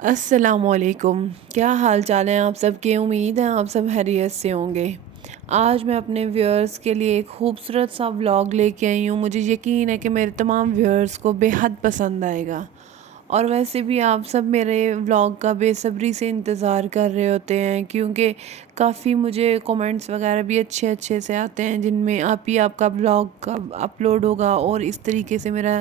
السلام علیکم، کیا حال چال ہیں آپ سب کے؟ امید ہے آپ سب خیریت سے ہوں گے۔ آج میں اپنے ویورز کے لیے ایک خوبصورت سا ولاگ لے کے آئی ہوں۔ مجھے یقین ہے کہ میرے تمام ویورز کو بے حد پسند آئے گا، اور ویسے بھی آپ سب میرے ولاگ کا بے صبری سے انتظار کر رہے ہوتے ہیں، کیونکہ کافی مجھے کومنٹس وغیرہ بھی اچھے اچھے سے آتے ہیں جن میں آپ کا ولاگ کب اپلوڈ ہوگا، اور اس طریقے سے میرا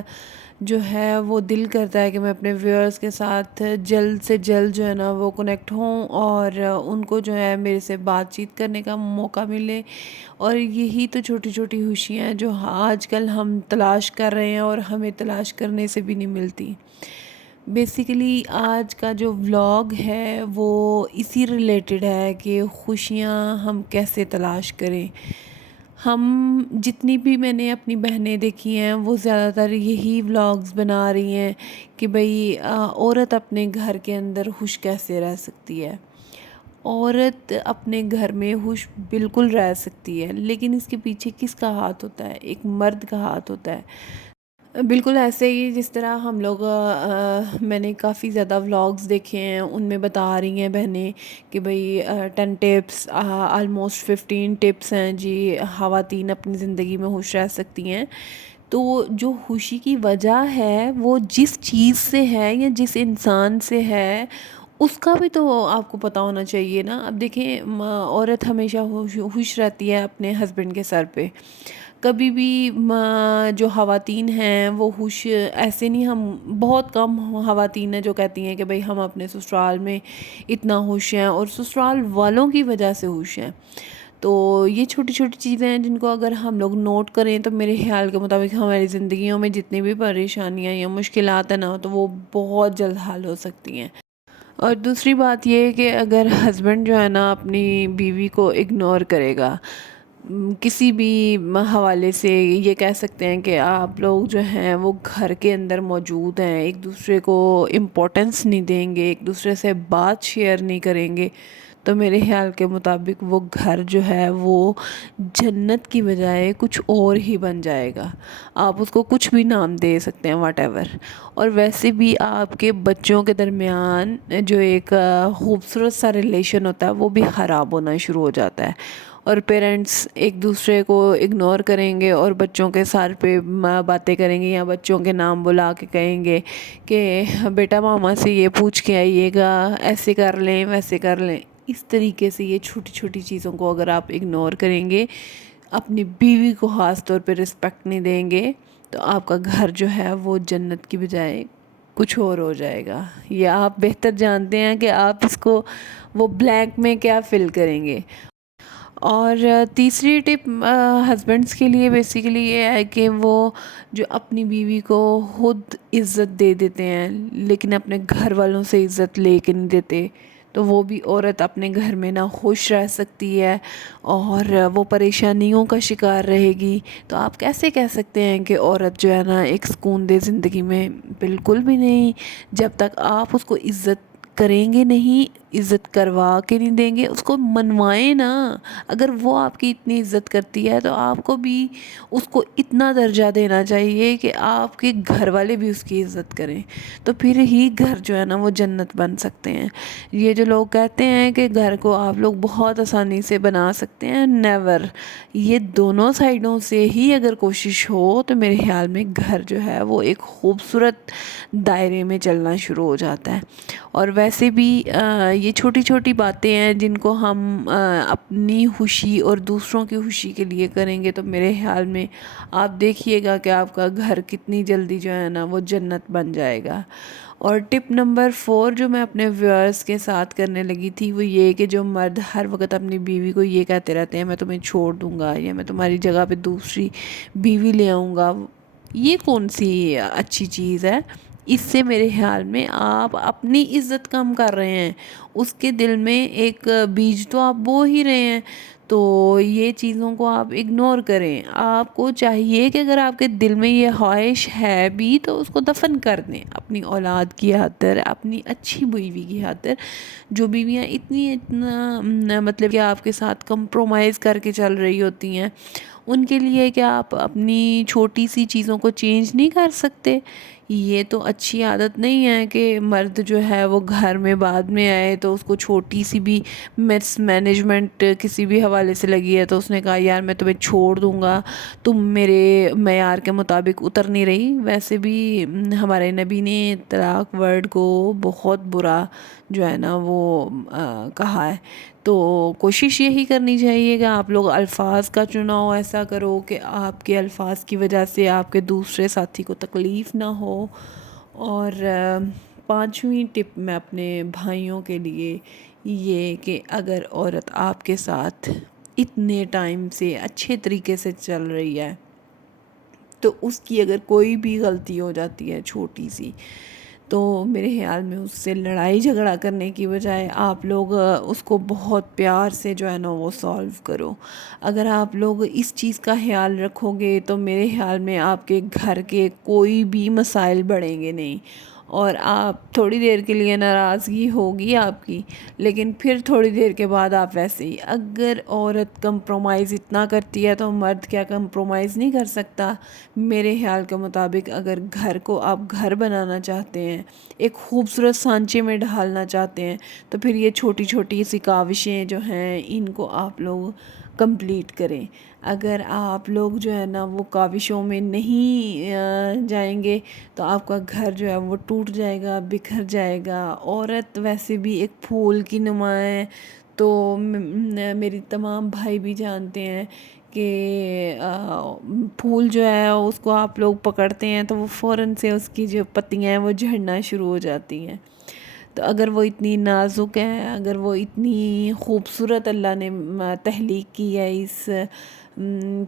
جو ہے وہ دل کرتا ہے کہ میں اپنے ویورز کے ساتھ جلد سے جلد جو ہے نا وہ کنیکٹ ہوں، اور ان کو جو ہے میرے سے بات چیت کرنے کا موقع ملے۔ اور یہی تو چھوٹی چھوٹی خوشیاں ہیں جو آج کل ہم تلاش کر رہے ہیں، اور ہمیں تلاش کرنے سے بھی نہیں ملتی۔ بیسیکلی آج کا جو ولاگ ہے وہ اسی ریلیٹڈ ہے کہ خوشیاں ہم کیسے تلاش کریں۔ ہم جتنی بھی میں نے اپنی بہنیں دیکھی ہیں وہ زیادہ تر یہی ولاگز بنا رہی ہیں کہ بھئی عورت اپنے گھر کے اندر خوش کیسے رہ سکتی ہے۔ عورت اپنے گھر میں خوش بالکل رہ سکتی ہے، لیکن اس کے پیچھے کس کا ہاتھ ہوتا ہے؟ ایک مرد کا ہاتھ ہوتا ہے۔ بالکل ایسے ہی جس طرح ہم لوگ میں نے کافی زیادہ ولاگز دیکھے ہیں، ان میں بتا رہی ہیں بہنیں کہ بھئی 10 ٹپس، آلموسٹ 15 ٹپس ہیں جی خواتین اپنی زندگی میں خوش رہ سکتی ہیں۔ تو جو خوشی کی وجہ ہے وہ جس چیز سے ہے یا جس انسان سے ہے، اس کا بھی تو آپ کو پتہ ہونا چاہیے نا۔ اب دیکھیں عورت ہمیشہ خوش رہتی ہے اپنے ہسبینڈ کے سر پہ، کبھی بھی جو خواتین ہیں وہ خوش ایسے نہیں۔ ہم بہت کم خواتین ہیں جو کہتی ہیں کہ بھئی ہم اپنے سسرال میں اتنا خوش ہیں اور سسرال والوں کی وجہ سے خوش ہیں۔ تو یہ چھوٹی چھوٹی چیزیں ہیں جن کو اگر ہم لوگ نوٹ کریں تو میرے خیال کے مطابق ہماری زندگیوں میں جتنی بھی پریشانیاں یا مشکلات ہیں نا تو وہ بہت جلد حل ہو سکتی ہیں۔ اور دوسری بات یہ ہے کہ اگر ہسبینڈ جو ہے نا اپنی بیوی کو اگنور کرے گا کسی بھی حوالے سے، یہ کہہ سکتے ہیں کہ آپ لوگ جو ہیں وہ گھر کے اندر موجود ہیں، ایک دوسرے کو امپورٹنس نہیں دیں گے، ایک دوسرے سے بات شیئر نہیں کریں گے، تو میرے خیال کے مطابق وہ گھر جو ہے وہ جنت کی بجائے کچھ اور ہی بن جائے گا۔ آپ اس کو کچھ بھی نام دے سکتے ہیں، واٹ ایور۔ اور ویسے بھی آپ کے بچوں کے درمیان جو ایک خوبصورت سا ریلیشن ہوتا ہے وہ بھی خراب ہونا شروع ہو جاتا ہے، اور پیرنٹس ایک دوسرے کو اگنور کریں گے اور بچوں کے سر پہ باتیں کریں گے، یا بچوں کے نام بلا کے کہیں گے کہ بیٹا ماما سے یہ پوچھ کے آئیے گا، ایسے کر لیں ویسے کر لیں۔ اس طریقے سے یہ چھوٹی چھوٹی چیزوں کو اگر آپ اگنور کریں گے، اپنی بیوی کو خاص طور پہ رسپیکٹ نہیں دیں گے، تو آپ کا گھر جو ہے وہ جنت کی بجائے کچھ اور ہو جائے گا۔ یہ آپ بہتر جانتے ہیں کہ آپ اس کو وہ بلینک میں کیا فل کریں گے۔ اور تیسری ٹپ ہسبینڈس کے لیے بیسیکلی یہ ہے کہ وہ جو اپنی بیوی کو خود عزت دے دیتے ہیں لیکن اپنے گھر والوں سے عزت لے کے نہیں دیتے، تو وہ بھی عورت اپنے گھر میں نہ خوش رہ سکتی ہے اور وہ پریشانیوں کا شکار رہے گی۔ تو آپ کیسے کہہ سکتے ہیں کہ عورت جو ہے نا ایک سکون دہ زندگی میں؟ بالکل بھی نہیں۔ جب تک آپ اس کو عزت کریں گے نہیں، عزت کروا کے نہیں دیں گے، اس کو منوائیں نا۔ اگر وہ آپ کی اتنی عزت کرتی ہے تو آپ کو بھی اس کو اتنا درجہ دینا چاہیے کہ آپ کے گھر والے بھی اس کی عزت کریں، تو پھر ہی گھر جو ہے نا وہ جنت بن سکتے ہیں۔ یہ جو لوگ کہتے ہیں کہ گھر کو آپ لوگ بہت آسانی سے بنا سکتے ہیں، نیور۔ یہ دونوں سائیڈوں سے ہی اگر کوشش ہو تو میرے خیال میں گھر جو ہے وہ ایک خوبصورت دائرے میں چلنا شروع ہو جاتا ہے۔ اور ویسے بھی یہ چھوٹی چھوٹی باتیں ہیں جن کو ہم اپنی خوشی اور دوسروں کی خوشی کے لیے کریں گے تو میرے خیال میں آپ دیکھیے گا کہ آپ کا گھر کتنی جلدی جو ہے نا وہ جنت بن جائے گا۔ اور ٹپ نمبر 4 جو میں اپنے ویورز کے ساتھ کرنے لگی تھی وہ یہ کہ جو مرد ہر وقت اپنی بیوی کو یہ کہتے رہتے ہیں میں تمہیں چھوڑ دوں گا یا میں تمہاری جگہ پہ دوسری بیوی لے آؤں گا، یہ کون سی اچھی چیز ہے؟ اس سے میرے خیال میں آپ اپنی عزت کم کر رہے ہیں، اس کے دل میں ایک بیج تو آپ بو ہی رہے ہیں۔ تو یہ چیزوں کو آپ اگنور کریں۔ آپ کو چاہیے کہ اگر آپ کے دل میں یہ خواہش ہے بھی تو اس کو دفن کر دیں اپنی اولاد کی خاطر، اپنی اچھی بیوی کی خاطر۔ جو بیویاں اتنا مطلب کہ آپ کے ساتھ کمپرومائز کر کے چل رہی ہوتی ہیں، ان کے لیے کیا آپ اپنی چھوٹی سی چیزوں کو چینج نہیں کر سکتے؟ یہ تو اچھی عادت نہیں ہے کہ مرد جو ہے وہ گھر میں بعد میں آئے تو اس کو چھوٹی سی بھی مس مینجمنٹ کسی بھی حوالے سے لگی ہے تو اس نے کہا یار میں تمہیں چھوڑ دوں گا، تم میرے معیار کے مطابق اتر نہیں رہی۔ ویسے بھی ہمارے نبی نے طلاق ورڈ کو بہت برا جو ہے نا وہ کہا ہے۔ تو کوشش یہی کرنی چاہیے کہ آپ لوگ الفاظ کا چناؤ ایسا کرو کہ آپ کے الفاظ کی وجہ سے آپ کے دوسرے ساتھی کو تکلیف نہ ہو۔ اور پانچویں ٹپ میں اپنے بھائیوں کے لیے یہ کہ اگر عورت آپ کے ساتھ اتنے ٹائم سے اچھے طریقے سے چل رہی ہے تو اس کی اگر کوئی بھی غلطی ہو جاتی ہے چھوٹی سی، تو میرے خیال میں اس سے لڑائی جھگڑا کرنے کی بجائے آپ لوگ اس کو بہت پیار سے جو ہے نا وہ سالو کرو۔ اگر آپ لوگ اس چیز کا خیال رکھو گے تو میرے خیال میں آپ کے گھر کے کوئی بھی مسائل بڑھیں گے نہیں، اور آپ تھوڑی دیر کے لیے ناراضگی ہوگی آپ کی، لیکن پھر تھوڑی دیر کے بعد آپ ویسے ہی۔ اگر عورت کمپرومائز اتنا کرتی ہے تو مرد کیا کمپرومائز نہیں کر سکتا؟ میرے خیال کے مطابق اگر گھر کو آپ گھر بنانا چاہتے ہیں، ایک خوبصورت سانچے میں ڈھالنا چاہتے ہیں، تو پھر یہ چھوٹی چھوٹی سی کاوشیں جو ہیں ان کو آپ لوگ کمپلیٹ کریں۔ اگر آپ لوگ جو ہے نا وہ کاوشوں میں نہیں جائیں گے تو آپ کا گھر جو ہے وہ ٹوٹ جائے گا، بکھر جائے گا۔ عورت ویسے بھی ایک پھول کی نما ہے، تو میری تمام بھائی بھی جانتے ہیں کہ پھول جو ہے اس کو آپ لوگ پکڑتے ہیں تو وہ فوراً سے اس کی جو پتیاں ہیں وہ جھڑنا شروع ہو جاتی ہیں۔ تو اگر وہ اتنی نازک ہے، اگر وہ اتنی خوبصورت اللہ نے تخلیق کی ہے اس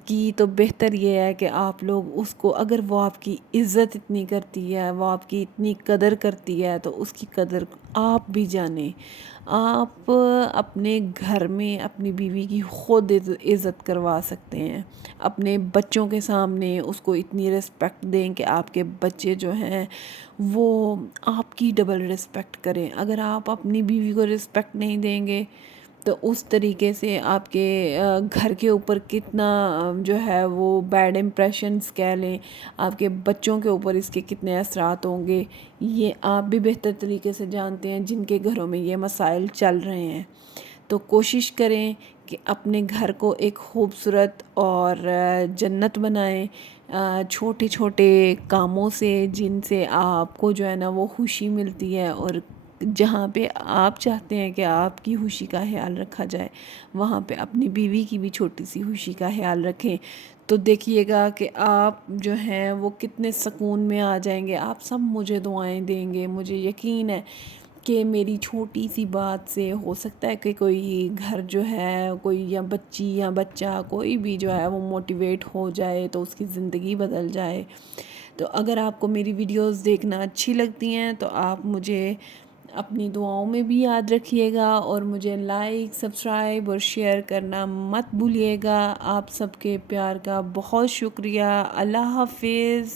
کی، تو بہتر یہ ہے کہ آپ لوگ اس کو، اگر وہ آپ کی عزت اتنی کرتی ہے، وہ آپ کی اتنی قدر کرتی ہے، تو اس کی قدر آپ بھی جانیں۔ آپ اپنے گھر میں اپنی بیوی کی خود عزت کروا سکتے ہیں، اپنے بچوں کے سامنے اس کو اتنی رسپیکٹ دیں کہ آپ کے بچے جو ہیں وہ آپ کی ڈبل رسپیکٹ کریں۔ اگر آپ اپنی بیوی کو رسپیکٹ نہیں دیں گے تو اس طریقے سے آپ کے گھر کے اوپر کتنا جو ہے وہ بیڈ امپریشنز کہہ لیں، آپ کے بچوں کے اوپر اس کے کتنے اثرات ہوں گے، یہ آپ بھی بہتر طریقے سے جانتے ہیں جن کے گھروں میں یہ مسائل چل رہے ہیں۔ تو کوشش کریں کہ اپنے گھر کو ایک خوبصورت اور جنت بنائیں، چھوٹے چھوٹے کاموں سے جن سے آپ کو جو ہے نا وہ خوشی ملتی ہے، اور جہاں پہ آپ چاہتے ہیں کہ آپ کی خوشی کا خیال رکھا جائے وہاں پہ اپنی بیوی کی بھی چھوٹی سی خوشی کا خیال رکھیں، تو دیکھیے گا کہ آپ جو ہیں وہ کتنے سکون میں آ جائیں گے۔ آپ سب مجھے دعائیں دیں گے، مجھے یقین ہے کہ میری چھوٹی سی بات سے ہو سکتا ہے کہ کوئی گھر جو ہے، کوئی یا بچی یا بچہ کوئی بھی جو ہے وہ موٹیویٹ ہو جائے تو اس کی زندگی بدل جائے۔ تو اگر آپ کو میری ویڈیوز دیکھنا اچھی لگتی ہیں تو آپ مجھے اپنی دعاؤں میں بھی یاد رکھیے گا، اور مجھے لائک، سبسکرائب اور شیئر کرنا مت بھولیے گا۔ آپ سب کے پیار کا بہت شکریہ۔ اللہ حافظ۔